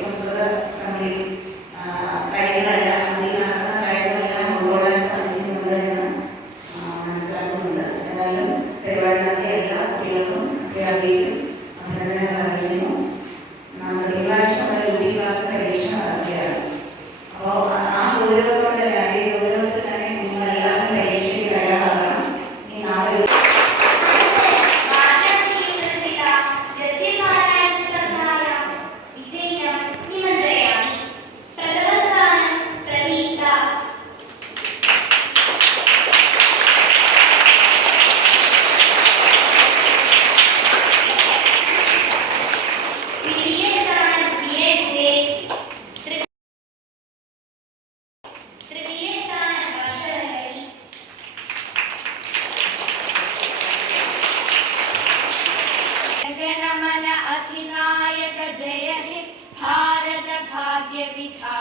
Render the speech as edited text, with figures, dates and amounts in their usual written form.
സംസ്കൃത സമിതി കാര്യങ്ങളെല്ലാം അതിനകത്ത് കാര്യങ്ങളെല്ലാം ഉൾക്കൊള്ളാൻ സാധിക്കുന്നുണ്ട് എന്ന് മനസ്സിലാക്കുന്നുണ്ട്. ഏതായാലും പരിപാടി നടത്തിയ എല്ലാ കുട്ടികൾക്കും അധ്യാപികയും അഭിനന്ദനങ്ങൾ അറിയിക്കുന്നു. തിങ്കളാഴ്ച മുതൽ UP ക്ലാസ് പരീക്ഷ നടത്തുകയാണ്. അപ്പോൾ ആ ഗൗരവത്തോടെ തന്നെ ഈ ഗൗരവത്തിൽ തന്നെ നിങ്ങളെല്ലാവരും പരീക്ഷയ്ക്ക് തയ്യാറാകണം. ഈ നാളെ अधिनायक जय हे भारत भाग्य विधाता।